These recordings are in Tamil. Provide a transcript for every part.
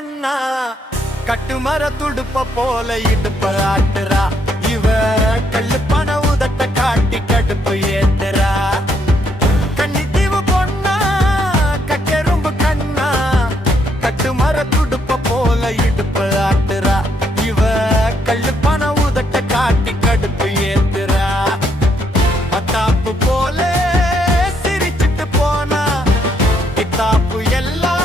கண்ணா கட்டுமர துடுப்ப போல இடுப்ப ஆட்டுறா இவ கல்லு பண உதட்ட காட்டி கடுப்பு ஏத்துறா கன்னித்தீவு பொண்ணா கட்டெரும்பு கண்ணா கட்டுமர துடுப்ப போல இடுப்ப ஆட்டுறா இவ கல்லு பண உதட்ட காட்டி கடுப்பு ஏத்துறா மத்தாப்பு போல சிரிச்சிட்டு போனா கித்தாப்பு எல்லாம்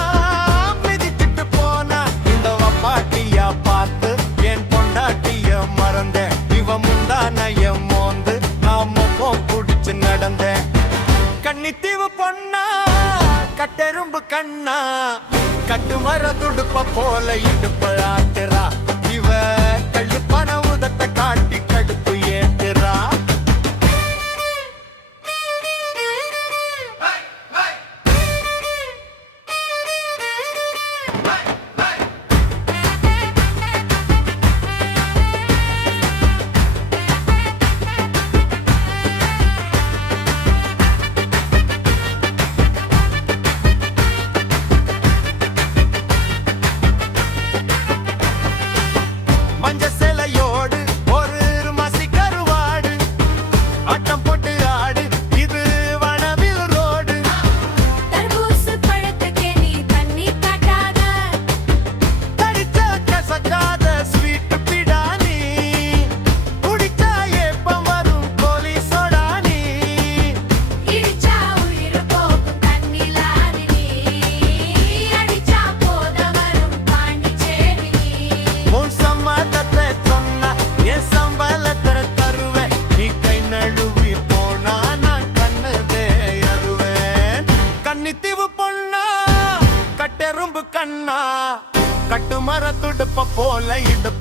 மிதிச்சிட்டு போனா இந்த வப்பாட்டியா பார்த்து என் பொண்டாட்டிய மறந்தேன் இவ முந்தானைய மோந்து நாம புடிச்சு நடந்தேன் கன்னித்தீவு பொண்ணா கட்டெரும்பு கண்ணா கட்டுமர துடுப்ப போல இடுப்ப ஆட்டுறா இவ கள்ளு பண உதட்ட காட்டி கடுப்பு ஏத்துறா மஞ்ச சேலையோடு ஒரு மசி கருவாடு ஆட்டம் போட்டு ஆடு இது வனவில் ரோடு தர்பூசு பழத்துக்கே நீ தண்ணி காட்டாத தடிச்ச கசக்காத ஸ்வீட் பிடானி குடிச்சா ஏப்பம் வரும் கோலி சோடானி இடிச்சா உயிர் போகும் தண்ணிலானி நீ அடிச்சா போத வரும் பாண்டிச்சேரி நீ உன் சம்மதத்தை சொன்னா என் சம்பளத்தை தருவேன் நீ கை நழுவி போனா நான் கண்ணதே அருவேன் கன்னித்தீவு பொண்ணா கட்டெரும்பு கண்ணா கட்டுமர துடுப்ப போல இடுப்ப